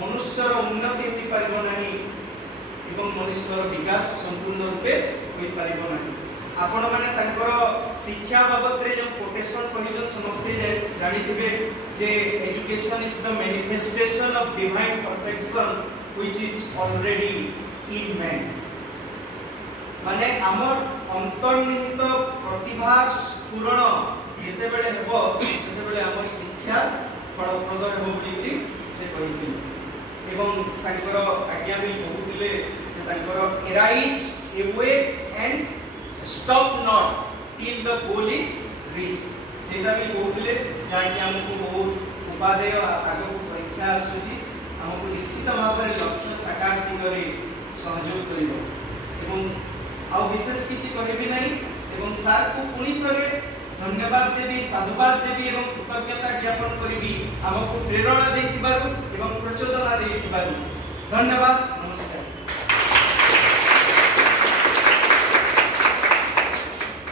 मनुष्यर उन्नति हो पारिबो नाही एवं मनुष्यर विकास संपूर्ण रूपे हो पारिबो नाही। आपण माने तांकर शिक्षा बाबत रे जो कोटेशन कहिजन समस्ते जानिथिबे जे education is the manifestation of divine perfection which is already in man. माने हमर अंतर्निहित प्रतिभा स्फुरण जेते बेले हेबो सेते बेले हमर शिक्षा फलप्रद हेबो बोली से कहिथिले एवं तांकर आज्ञा भी बहुतिले जे तांकर arise away and stop not till the goal is reached सेटा भी बहुतिले जानि हमको बहुत उपादेय आगो परीक्षा आसुची हमको निश्चित भाव में लक्ष्य साकार दिगरे सहयोग करिवो एवं आ विशेष किछि कहबी नहीं एवं सार को पुणी थरे धन्यवाद देवी साधुवाद देवी एवं कृतज्ञता ज्ञापन करी हमको प्रेरणा देथिबारु एवं प्रचोदना देथिबारु धन्यवाद। नमस्कार।